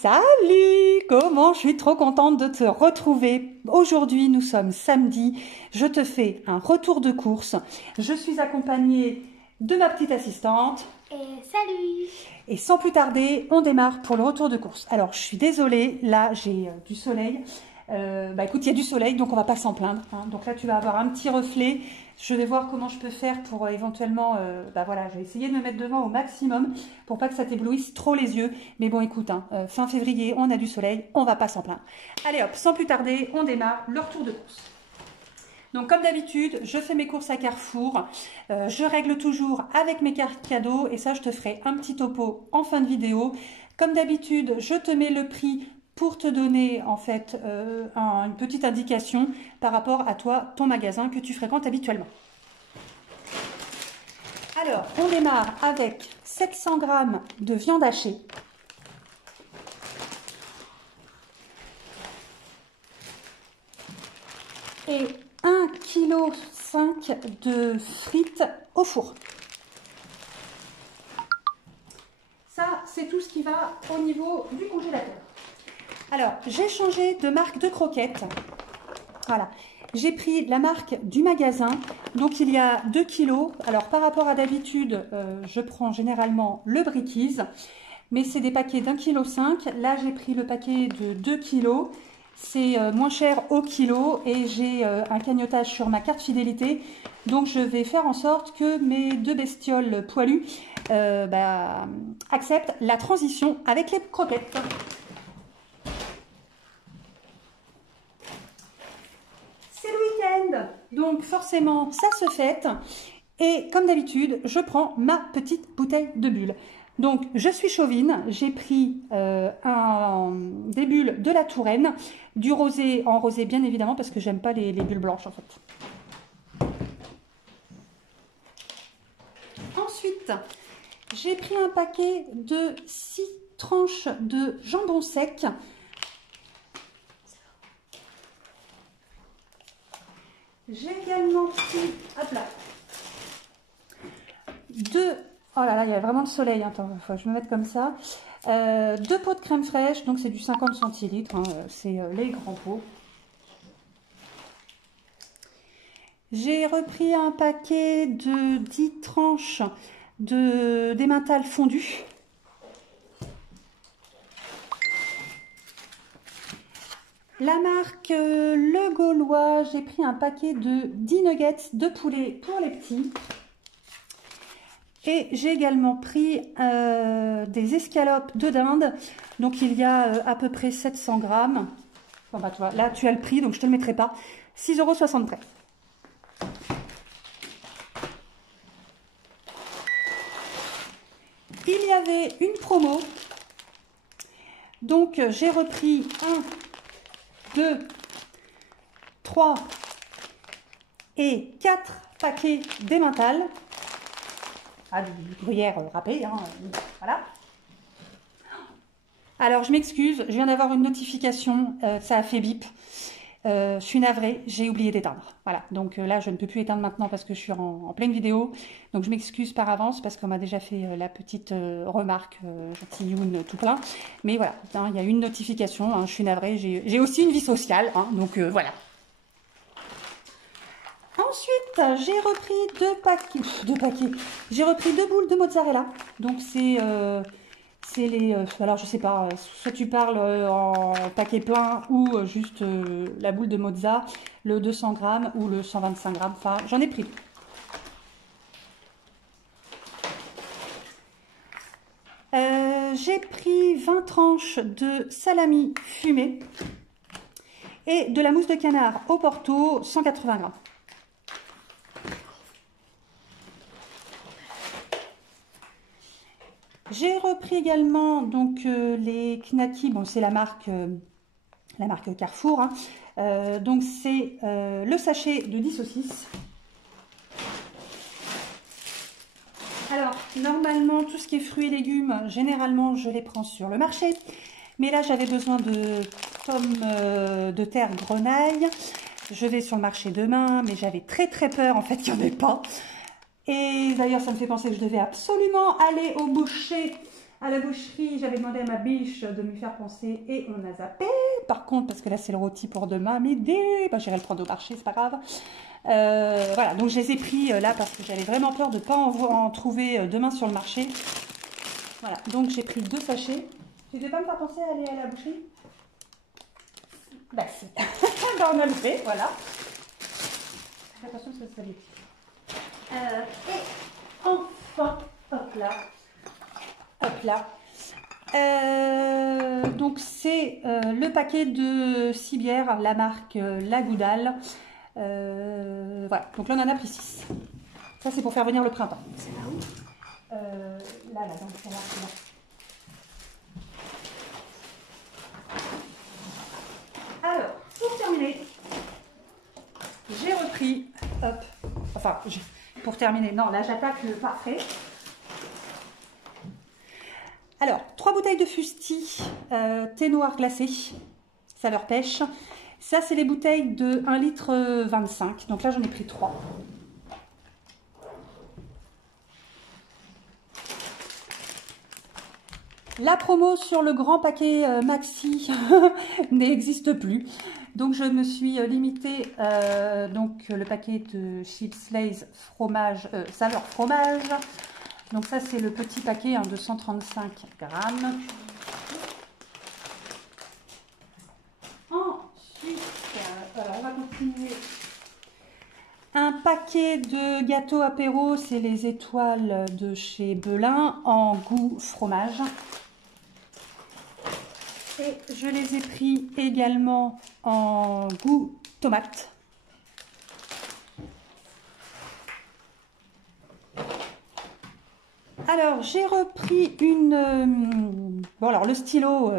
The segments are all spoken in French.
Salut! Comment je suis trop contente de te retrouver. Aujourd'hui, nous sommes samedi. Je te fais un retour de course. Je suis accompagnée de ma petite assistante. Et salut! Et sans plus tarder, on démarre pour le retour de course. Alors, je suis désolée, là, j'ai du soleil. Écoute, il y a du soleil, donc on va pas s'en plaindre. Hein. Donc là, tu vas avoir un petit reflet. Je vais voir comment je peux faire pour éventuellement... je vais essayer de me mettre devant au maximum pour pas que ça t'éblouisse trop les yeux. Mais bon, écoute, fin février, on a du soleil, on va pas s'en plaindre. Allez hop, sans plus tarder, on démarre le retour de course. Donc comme d'habitude, je fais mes courses à Carrefour. Je règle toujours avec mes cartes cadeaux et ça, je te ferai un petit topo en fin de vidéo. Comme d'habitude, je te mets le prix pour te donner en fait une petite indication par rapport à toi, ton magasin que tu fréquentes habituellement. Alors, on démarre avec 700 g de viande hachée. Et 1,5 kg de frites au four. Ça, c'est tout ce qui va au niveau du congélateur. Alors, j'ai changé de marque de croquettes. Voilà. J'ai pris la marque du magasin. Donc, il y a 2 kg. Alors, par rapport à d'habitude, je prends généralement le Brickies. Mais c'est des paquets d'1,5 kg. Là, j'ai pris le paquet de 2 kg. C'est moins cher au kilo et j'ai un cagnotage sur ma carte fidélité. Donc, je vais faire en sorte que mes deux bestioles poilues acceptent la transition avec les croquettes. C'est le week-end, donc forcément, ça se fête. Et comme d'habitude, je prends ma petite bouteille de bulles. Donc, je suis chauvine, j'ai pris des bulles de la Touraine, du rosé en rosé bien évidemment parce que j'aime pas les bulles blanches en fait. Ensuite, j'ai pris un paquet de 6 tranches de jambon sec. J'ai également pris, hop là, oh là là, il y a vraiment le soleil, attends, je vais me mettre comme ça. 2 pots de crème fraîche, donc c'est du 50 centilitres, c'est les grands pots. J'ai repris un paquet de 10 tranches d'emmental fondu. La marque Le Gaulois, j'ai pris un paquet de 10 nuggets de poulet pour les petits. Et j'ai également pris des escalopes de dinde. Donc il y a à peu près 700 g. Bon, tu vois, là tu as le prix, donc je ne te le mettrai pas. 6,73 €. Il y avait une promo. Donc j'ai repris 1, 2, 3 et 4 paquets d'emmental. Du gruyère râpé, voilà. Alors, je m'excuse, je viens d'avoir une notification, ça a fait bip. Je suis navrée, j'ai oublié d'éteindre. Voilà, donc là, je ne peux plus éteindre maintenant parce que je suis en pleine vidéo. Donc, je m'excuse par avance parce qu'on m'a déjà fait la petite remarque gentillioune tout plein. Mais voilà, il y a une notification, je suis navrée, j'ai aussi une vie sociale, donc voilà. Ensuite, j'ai repris 2 paquets. J'ai repris 2 boules de mozzarella. Donc, c'est les... alors, je sais pas, soit tu parles en paquet plein ou juste la boule de mozza, le 200 g ou le 125 g. Enfin, j'en ai pris. J'ai pris 20 tranches de salami fumé et de la mousse de canard au Porto, 180 g. J'ai repris également donc les knackis, bon c'est la marque Carrefour, donc c'est le sachet de 10 saucisses. Alors normalement tout ce qui est fruits et légumes, généralement je les prends sur le marché, mais là j'avais besoin de pommes de terre grenaille. Je vais sur le marché demain, mais j'avais très peur en fait qu'il n'y en ait pas. Et d'ailleurs, ça me fait penser que je devais absolument aller au boucher À la boucherie, j'avais demandé à ma biche de me faire penser et on a zappé. Par contre, parce que là c'est le rôti pour demain midi, bah, j'irai le prendre au marché, c'est pas grave. Voilà, donc je les ai pris là parce que j'avais vraiment peur de ne pas en trouver demain sur le marché. Voilà, donc j'ai pris 2 sachets. Tu ne devais pas me faire penser à aller à la boucherie? Bah si. Bah, on a le fait, voilà. Fais attention parce que ça vite. Et enfin, hop là. Hop là. Donc c'est le paquet de 6 bières, la marque La Goudale. Voilà, donc là on en a pris 6. Ça c'est pour faire venir le printemps. C'est là où là, donc c'est là. Alors, pour terminer, j'ai repris, hop, enfin, pour terminer, non, là j'attaque le parfait. Alors, 3 bouteilles de fusti, thé noir glacé, saveur pêche. Ça, c'est les bouteilles de 1,25 litre. Donc là, j'en ai pris 3. La promo sur le grand paquet maxi n'existe plus. Donc je me suis limitée, donc le paquet de chips Lay's fromage, saveur fromage. Donc ça c'est le petit paquet de 135 grammes. Ensuite, alors on va continuer. Un paquet de gâteaux apéro, c'est les étoiles de chez Belin en goût fromage. Et je les ai pris également en goût tomate. Alors, j'ai repris une... bon, alors, le stylo...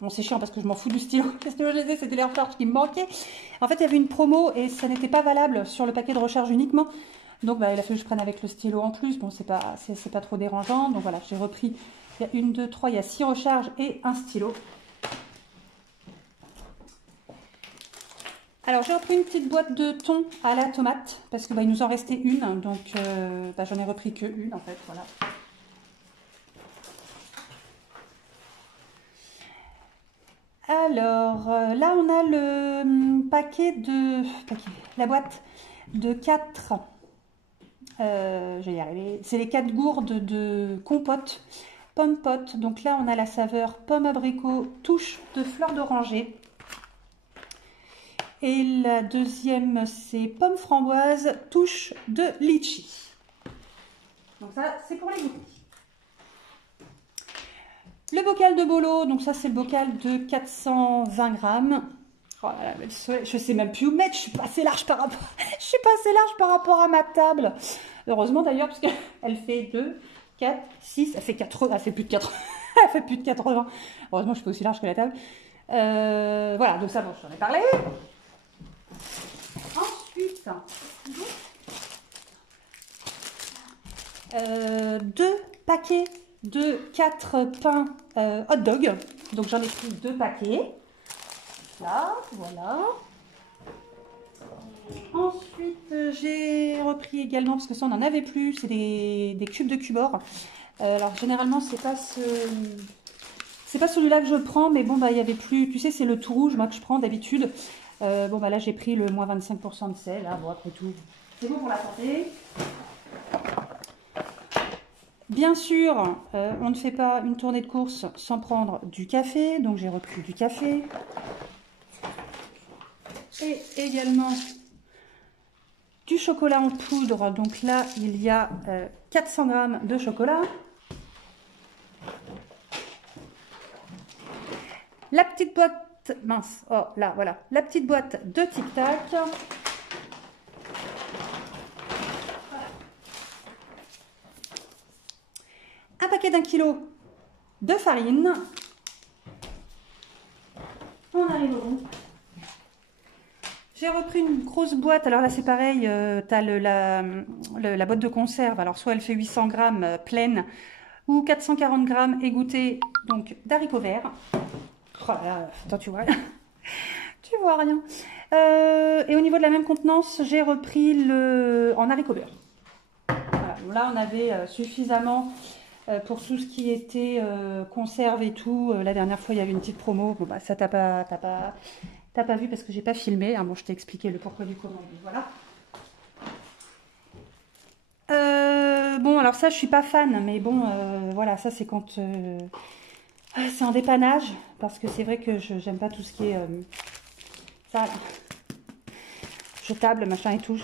bon, c'est chiant parce que je m'en fous du stylo. Qu'est-ce que je disais? C'était les recharges qui me manquaient. En fait, il y avait une promo et ça n'était pas valable sur le paquet de recharge uniquement. Donc, bah, il a fallu que je prenne avec le stylo en plus. Bon, c'est pas trop dérangeant. Donc, voilà, j'ai repris... Il y a 1, 2, 3, il y a 6 recharges et un stylo. Alors, j'ai repris une petite boîte de thon à la tomate, parce que bah, il nous en restait une, donc bah, j'en ai repris que une, en fait, voilà. Alors, là, on a le la boîte de 4, je vais y arriver, c'est les 4 gourdes de compote. Pomme pote, donc là on a la saveur pomme abricot, touche de fleur d'oranger. Et la deuxième c'est pomme framboise, touche de litchi. Donc ça c'est pour les goûter. Le bocal de bolo, donc ça c'est le bocal de 420 grammes. Oh là là, je sais même plus où mettre, je suis pas assez large par rapport à ma table. Heureusement d'ailleurs parce qu'elle fait 2, 4, 6, elle fait 80, elle fait plus de 80, elle fait plus de 80. Heureusement, je suis pas aussi large que la table. Voilà, donc ça, bon, j'en ai parlé. Ensuite, 2 paquets de 4 pains hot dog. Donc j'en ai pris 2 paquets. Là, voilà. Ensuite, j'ai repris également, parce que ça on n'en avait plus, c'est des cubes de Cubor. Alors généralement c'est pas celui-là que je prends, mais bon bah il y avait plus, tu sais c'est le tout rouge moi que je prends d'habitude. Bon bah là j'ai pris le moins 25% de sel, hein, bon après tout, c'est bon pour la santé. Bien sûr, on ne fait pas une tournée de course sans prendre du café, donc j'ai repris du café. Et également du chocolat en poudre, donc là il y a 400 grammes de chocolat. La petite boîte, mince, oh là voilà, la petite boîte de Tic Tac. Un paquet d'1 kilo de farine. On arrive au bout. J'ai repris une grosse boîte, alors là c'est pareil, tu as la boîte de conserve, alors soit elle fait 800 grammes pleine, ou 440 grammes égouttée, donc d'haricots verts. Oh là là, attends, tu vois rien. Tu vois rien. Et au niveau de la même contenance, j'ai repris en haricots beurre. Voilà, donc là on avait suffisamment pour tout ce qui était conserve et tout. La dernière fois, il y avait une petite promo. Bon, bah, ça, t'as pas vu parce que j'ai pas filmé. Hein. Bon, je t'ai expliqué le pourquoi du comment. Voilà. Bon, alors ça, je suis pas fan, mais bon, voilà, ça, c'est quand c'est en dépannage, parce que c'est vrai que j'aime pas tout ce qui est ça, là, jetable, machin et tout.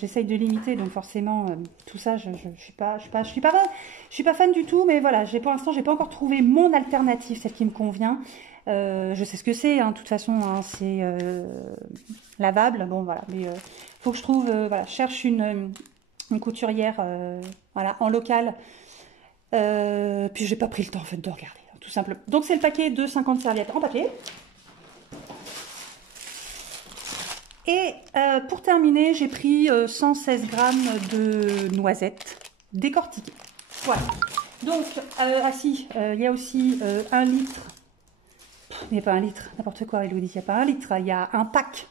J'essaye de limiter, donc forcément, tout ça, je suis pas fan du tout, mais voilà, pour l'instant, j'ai pas encore trouvé mon alternative, celle qui me convient. Je sais ce que c'est, hein, de toute façon, hein, c'est lavable, bon voilà, mais faut que je trouve, voilà, je cherche une couturière, voilà, en local. Puis j'ai pas pris le temps en fait de regarder, hein, tout simplement. Donc c'est le paquet de 50 serviettes en papier. Et pour terminer, j'ai pris 116 grammes de noisettes décortiquées. Voilà. Donc, ah si, il y a aussi 1 litre. Il n'y a pas 1 litre, n'importe quoi, Elodie. Il n'y a pas 1 litre, il y a un pack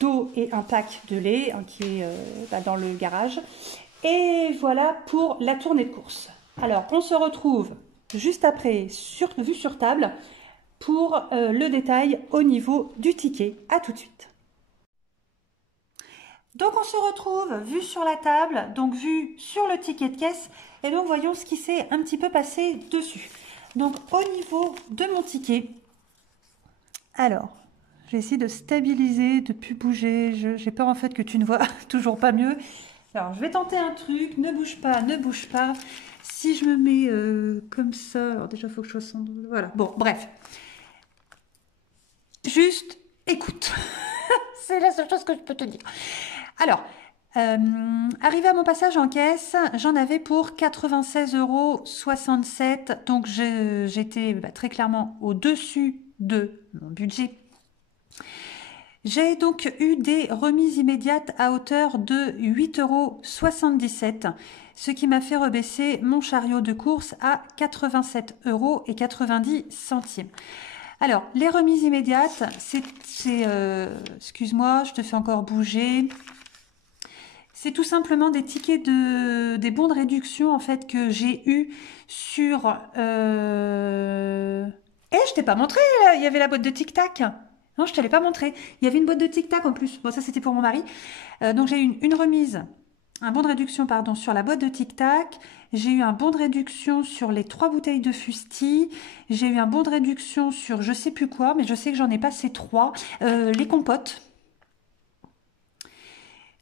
d'eau et un pack de lait hein, qui est dans le garage. Et voilà pour la tournée de course. Alors, on se retrouve juste après, vue sur table, pour le détail au niveau du ticket. À tout de suite. Donc, on se retrouve vue sur la table, donc vue sur le ticket de caisse. Et donc, voyons ce qui s'est un petit peu passé dessus. Donc, au niveau de mon ticket, alors, je vais essayer de stabiliser, de ne plus bouger. J'ai peur en fait que tu ne vois toujours pas mieux. Alors, je vais tenter un truc. Ne bouge pas, ne bouge pas. Si je me mets comme ça, alors déjà, il faut que je sois sans... Voilà, bon, bref. Juste, écoute. C'est la seule chose que je peux te dire. Alors, arrivé à mon passage en caisse, j'en avais pour 96,67 €. Donc, j'étais très clairement au-dessus de mon budget. J'ai donc eu des remises immédiates à hauteur de 8,77 €, ce qui m'a fait rebaisser mon chariot de course à 87,90 €. Alors, les remises immédiates, excuse-moi, je te fais encore bouger. C'est tout simplement des tickets des bons de réduction en fait que j'ai eu sur... je t'ai pas montré, là, il y avait la boîte de Tic Tac. Non, je te l'ai pas montré. Il y avait une boîte de Tic Tac en plus. Bon, ça c'était pour mon mari. Donc j'ai eu une remise, un bon de réduction pardon, sur la boîte de Tic Tac. J'ai eu un bon de réduction sur les 3 bouteilles de Fusti. J'ai eu un bon de réduction sur je sais plus quoi, mais je sais que j'en ai passé 3. Les compotes.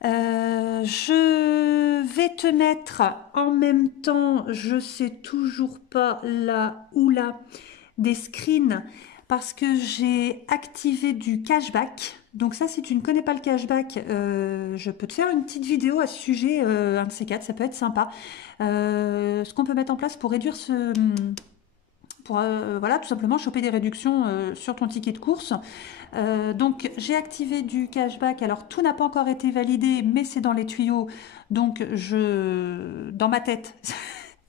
Je vais te mettre en même temps, je sais toujours pas là ou là, des screens parce que j'ai activé du cashback. Donc ça, si tu ne connais pas le cashback, je peux te faire une petite vidéo à ce sujet, un de ces quatre, ça peut être sympa. Ce qu'on peut mettre en place pour réduire pour voilà, tout simplement choper des réductions sur ton ticket de course. Donc j'ai activé du cashback. Alors tout n'a pas encore été validé, mais c'est dans les tuyaux. Donc dans ma tête,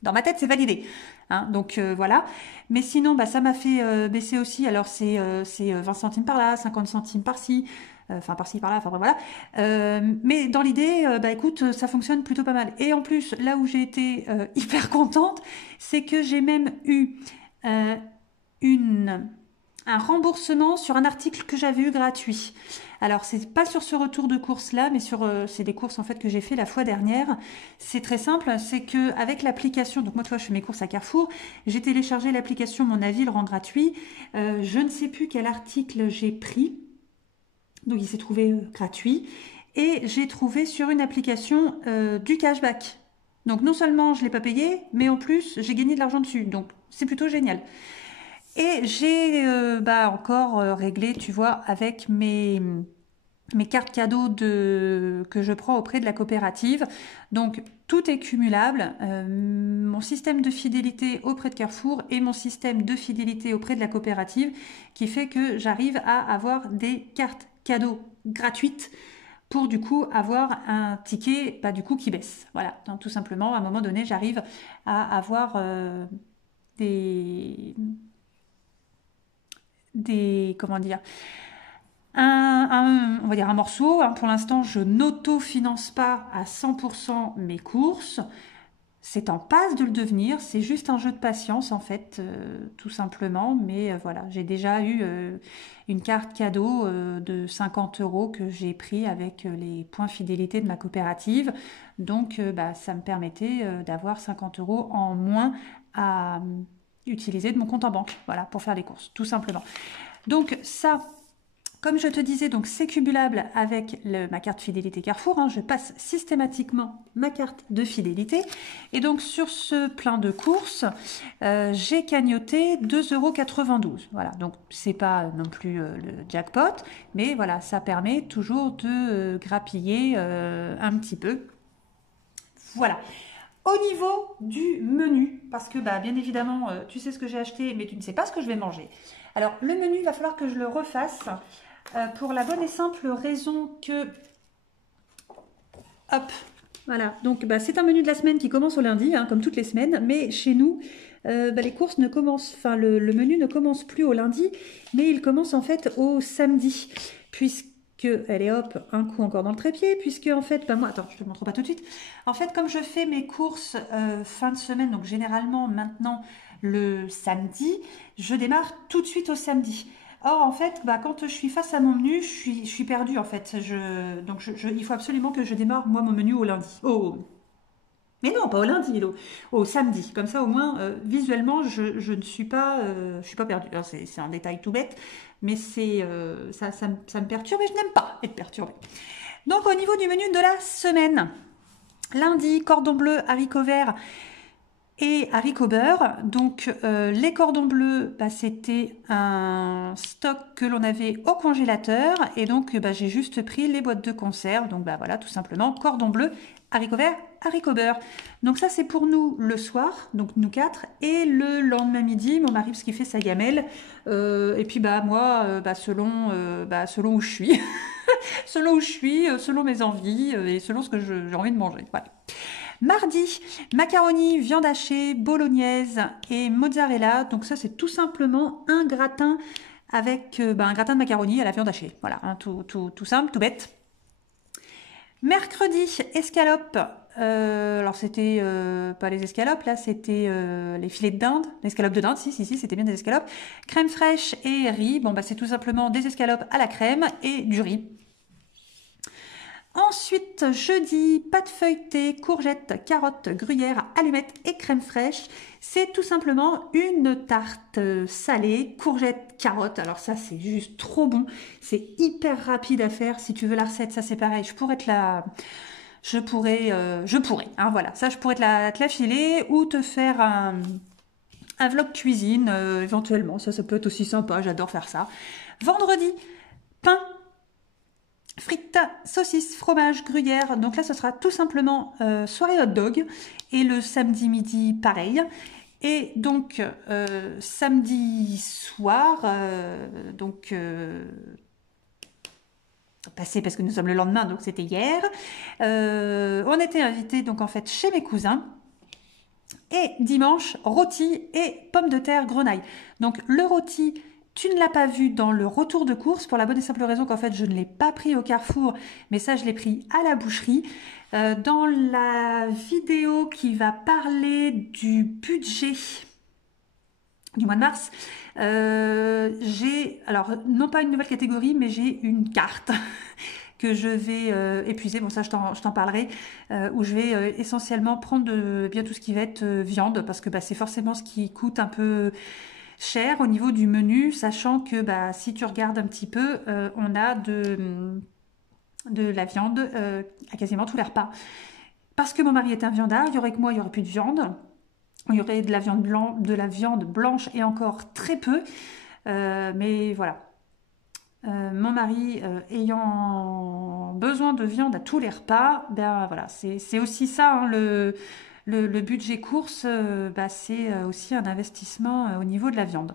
dans ma tête c'est validé. Hein, donc voilà. Mais sinon, ça m'a fait baisser aussi. Alors c'est 20 centimes par là, 50 centimes par-ci. Enfin par-ci par-là, enfin voilà. Mais dans l'idée, écoute, ça fonctionne plutôt pas mal. Et en plus, là où j'ai été hyper contente, c'est que j'ai même eu un remboursement sur un article que j'avais eu gratuit. Alors, c'est pas sur ce retour de course là, mais c'est des courses en fait que j'ai fait la fois dernière. C'est très simple, c'est que avec l'application, donc moi tu vois, je fais mes courses à Carrefour, j'ai téléchargé l'application Mon Avis le rend gratuit. Je ne sais plus quel article j'ai pris, donc il s'est trouvé gratuit, et j'ai trouvé sur une application du cashback. Donc non seulement je l'ai pas payé, mais en plus j'ai gagné de l'argent dessus. Donc c'est plutôt génial. Et j'ai encore réglé, tu vois, avec mes cartes cadeaux que je prends auprès de la coopérative. Donc, tout est cumulable. Mon système de fidélité auprès de Carrefour et mon système de fidélité auprès de la coopérative qui fait que j'arrive à avoir des cartes cadeaux gratuites pour du coup avoir un ticket du coup qui baisse. Voilà, donc tout simplement, à un moment donné, j'arrive à avoir comment dire, on va dire un morceau. Hein. Pour l'instant, je n'auto-finance pas à 100% mes courses. c'est en passe de le devenir, c'est juste un jeu de patience en fait, tout simplement. Mais voilà, j'ai déjà eu une carte cadeau de 50 € que j'ai pris avec les points fidélité de ma coopérative. Donc bah, ça me permettait d'avoir 50 € en moins à utiliser de mon compte en banque, voilà, pour faire les courses, tout simplement. Donc ça, comme je te disais, donc c'est cumulable avec ma carte fidélité Carrefour. Hein, je passe systématiquement ma carte de fidélité. Et donc sur ce plein de courses, j'ai cagnoté 2,92 €. Voilà, donc c'est pas non plus le jackpot, mais voilà, ça permet toujours de grappiller un petit peu. Voilà. Au niveau du menu, parce que bah, bien évidemment, tu sais ce que j'ai acheté, mais tu ne sais pas ce que je vais manger. Alors, le menu, il va falloir que je le refasse pour la bonne et simple raison que... Hop, voilà. Donc, bah, c'est un menu de la semaine qui commence au lundi, hein, comme toutes les semaines, mais chez nous, bah, les courses ne commencent... Enfin, le menu ne commence plus au lundi, mais il commence en fait au samedi, puisque... allez hop, un coup encore dans le trépied, puisque en fait, bah moi, attends, je te montre pas tout de suite. En fait, comme je fais mes courses fin de semaine, donc généralement maintenant le samedi, je démarre tout de suite au samedi. Or, en fait, bah, quand je suis face à mon menu, je suis perdue en fait. Donc, il faut absolument que je démarre moi mon menu au lundi. Mais non, pas au lundi, au samedi. Comme ça, au moins, visuellement, je ne suis pas, je suis pas perdue. C'est un détail tout bête, mais ça me perturbe et je n'aime pas être perturbée. Donc, au niveau du menu de la semaine, lundi, cordon bleu, haricots verts et haricots beurre. Donc, les cordons bleus, bah, c'était un stock que l'on avait au congélateur. Et donc, bah, j'ai juste pris les boîtes de conserve. Donc, bah, voilà, tout simplement, cordon bleu, haricots verts, haricots beurre. Donc, ça, c'est pour nous le soir, donc nous 4. Et le lendemain midi, mon mari, parce qu'il fait sa gamelle. Et puis, bah, moi, selon où je suis. Selon où je suis, selon mes envies et selon ce que j'ai envie de manger. Voilà. Mardi, macaroni, viande hachée, bolognaise et mozzarella. Donc ça, c'est tout simplement un gratin avec un gratin de macaroni à la viande hachée. Voilà, hein, tout simple, tout bête. Mercredi, escalope. Alors c'était pas les escalopes, là c'était les filets de dinde, l'escalope de dinde, si, c'était bien des escalopes. Crème fraîche et riz. Bon bah c'est tout simplement des escalopes à la crème et du riz. Ensuite, jeudi, pâte feuilletée, courgettes, carottes, gruyère, allumettes et crème fraîche. C'est tout simplement une tarte salée, courgettes, carottes. Alors ça, c'est juste trop bon. C'est hyper rapide à faire. Si tu veux la recette, ça c'est pareil. Je pourrais, hein, voilà. Ça, je pourrais te la filer ou te faire un vlog cuisine éventuellement. Ça peut être aussi sympa. J'adore faire ça. Vendredi, pain, frites, saucisses, fromage, gruyère. Donc là, ce sera tout simplement soirée hot dog. Et le samedi midi, pareil. Et donc, samedi soir, passé parce que nous sommes le lendemain, donc c'était hier. On était invités donc en fait chez mes cousins. Et dimanche, rôti et pommes de terre grenaille. Donc le rôti, tu ne l'as pas vu dans le retour de course pour la bonne et simple raison qu'en fait je ne l'ai pas pris au Carrefour, mais ça je l'ai pris à la boucherie. Dans la vidéo qui va parler du budget du mois de mars, j'ai, alors non pas une nouvelle catégorie, mais j'ai une carte que je vais épuiser, bon ça je t'en parlerai, où je vais essentiellement prendre bien tout ce qui va être viande, parce que bah, c'est forcément ce qui coûte un peu cher au niveau du menu, sachant que bah, si tu regardes un petit peu, on a de la viande à quasiment tous les repas. Parce que mon mari est un viandard, il y aurait que moi, il n'y aurait plus de viande. Il y aurait de la viande blanche et encore très peu. Mais voilà. Mon mari ayant besoin de viande à tous les repas, ben voilà, c'est aussi ça, hein, le budget course, c'est aussi un investissement au niveau de la viande.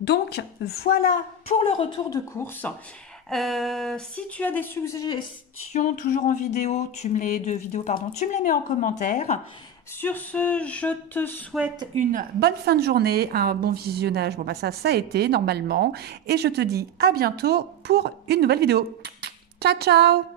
Donc voilà pour le retour de course. Si tu as des suggestions toujours en vidéo, tu me les mets en commentaire. Sur ce, je te souhaite une bonne fin de journée, un bon visionnage. Bon bah ça a été normalement. Et je te dis à bientôt pour une nouvelle vidéo. Ciao ciao!